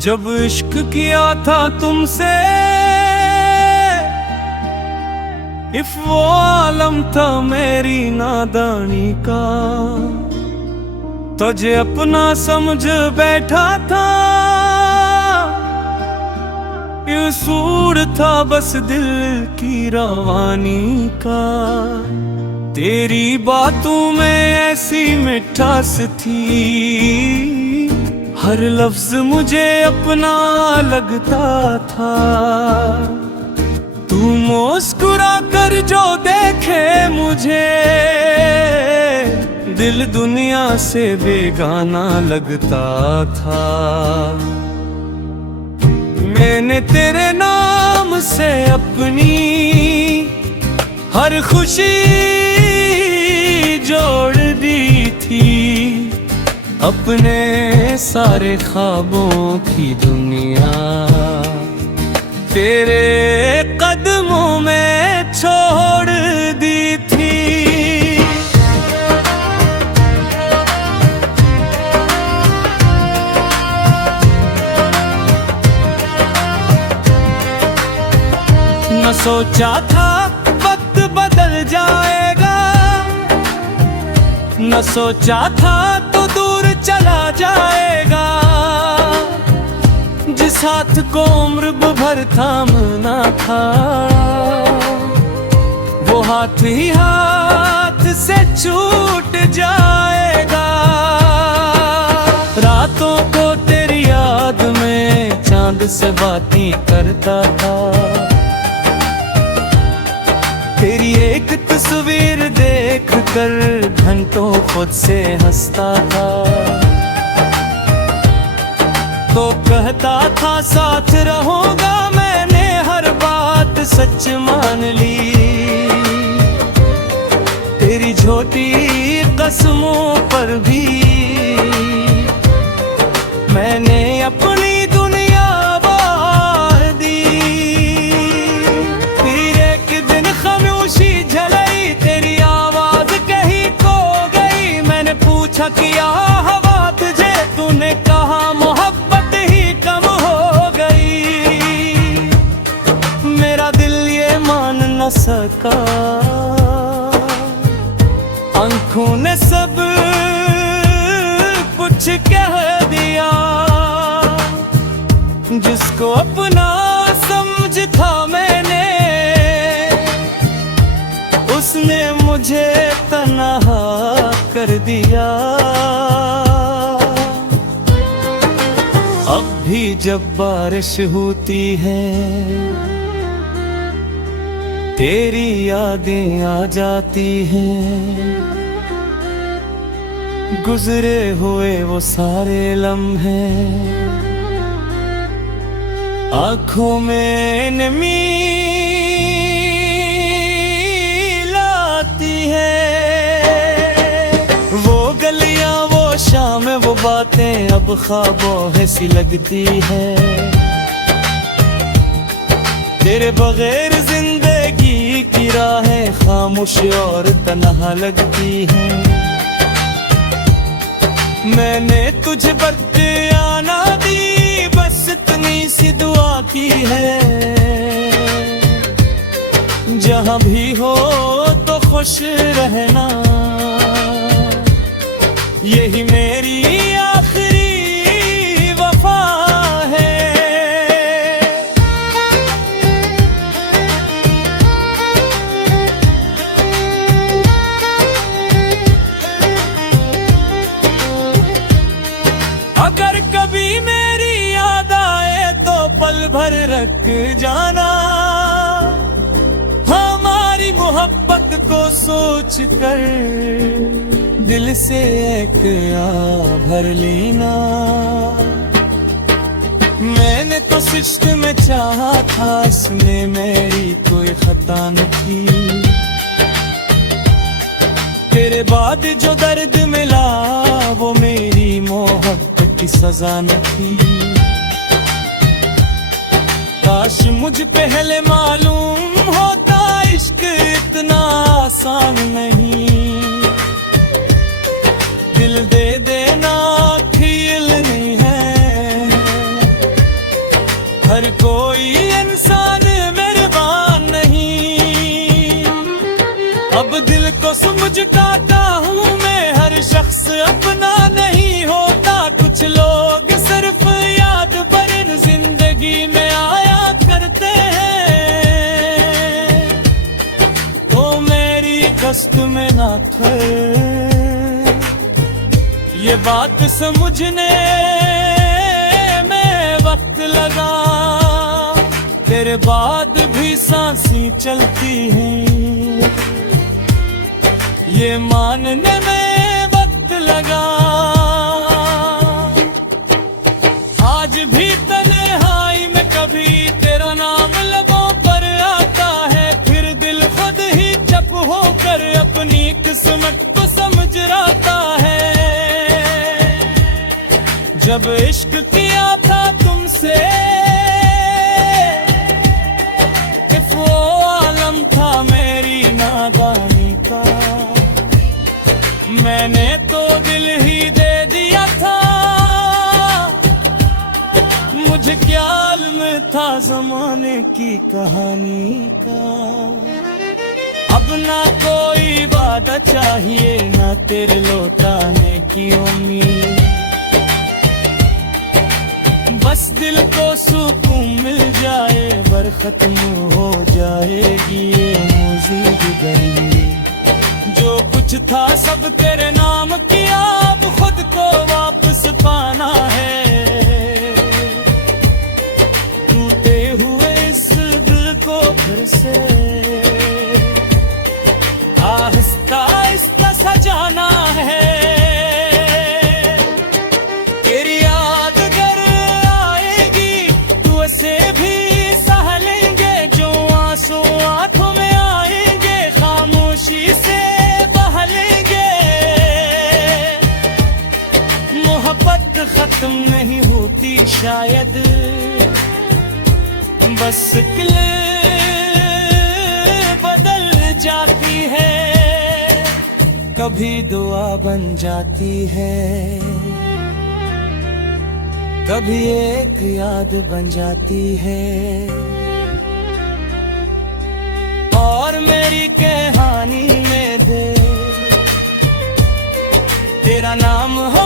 जब इश्क किया था तुमसे इफ वो आलम था मेरी नादानी का, तुझे अपना समझ बैठा था, ये सूर था बस दिल की रवानी का। तेरी बातों में ऐसी मिठास थी, हर लफ्ज मुझे अपना लगता था। तू मुस्कुरा कर जो देखे मुझे, दिल दुनिया से बेगाना लगता था। मैंने तेरे नाम से अपनी हर खुशी जोड़ दी थी, अपने सारे ख्वाबों की दुनिया तेरे कदमों में छोड़ दी थी। न सोचा था वक्त बदल जाएगा, न सोचा था तो दूर चला जाएगा। जिस हाथ को उम्र भर थामना था, वो हाथ ही हाथ से छूट जाएगा। रातों को तेरी याद में चांद से बातें करता था, तेरी एक तस्वीर देख कर घंटों खुद से हंसता था। तो कहता था साथ रहूंगा, मैंने हर बात सच मान ली। तेरी झूठी कसमों पर भी मैंने अपनी दुनिया वार दी। फिर एक दिन खामोशी झलाई, तेरी आवाज कहीं खो गई। मैंने पूछा किया हवा तुझे, तूने कहा मोहब्बत ही कम हो गई। मेरा दिल ये मान न सका, आंखों ने सब कुछ कह दिया। जिसको अपना समझ था मैंने, उसने मुझे तन्हा कर दिया। अब भी जब बारिश होती है, तेरी यादें आ जाती हैं। गुजरे हुए वो सारे लम्हे आँखों में नमी लाती है। वो गलियां, वो शाम, वो बातें अब ख्वाबों सी लगती है। तेरे बगैर जिंदगी की राहें खामोश और तन्हा लगती हैं। मैंने तुझे बदआना दी, बस इतनी सी दुआ की है। जहां भी हो तो खुश रहना, यही मेरी आखिरी वफा है। अगर कभी मेरी याद आए तो पल भर रख जाना, हमारी मोहब्बत को सोच कर दिल से एक आ भर लेना। मैंने तो सिश्क में चाहा था, इसमें मेरी कोई खता न थी। तेरे बाद जो दर्द मिला, वो मेरी मोहब्बत की सजा न थी। काश मुझ पहले मालूम होता, इश्क इतना आसान नहीं। दिल दे देना खेल नहीं है, दस्त में ना कर, ये बात समझने में वक्त लगा। तेरे बाद भी सांसें चलती हैं, ये मानने में वक्त लगा। आज भी तन्हाई में कभी तेरा नाम लबों पर आता है, फिर दिल खुद ही चुप होकर अपनी किस्मत को समझ राता है। जब इश्क किया था तुमसे वो आलम था मेरी नादानी का, मैंने तो दिल ही दे दिया था, मुझे क्या इल्म था जमाने की कहानी का। अब ना कोई वादा चाहिए, ना तेरे लौटाने की उम्मीद, बस दिल को सुकून मिल जाए, वर खत्म हो जाएगी ये मौजूद गली। जो कुछ था सब तेरे नाम किया, अब खुद को वापस पाना है। टूटे हुए इस दिल को फिर से आहिस्ता आहिस्ता सजाना है। तेरी याद अगर आएगी तो ऐसे भी सह लेंगे, जो आंसू आंखों में आएंगे खामोशी से बह लेंगे। मोहब्बत खत्म नहीं होती शायद, बस शक्ल बदल जाती है, कभी दुआ बन जाती है, कभी एक याद बन जाती है। और मेरी कहानी में दे तेरा नाम हो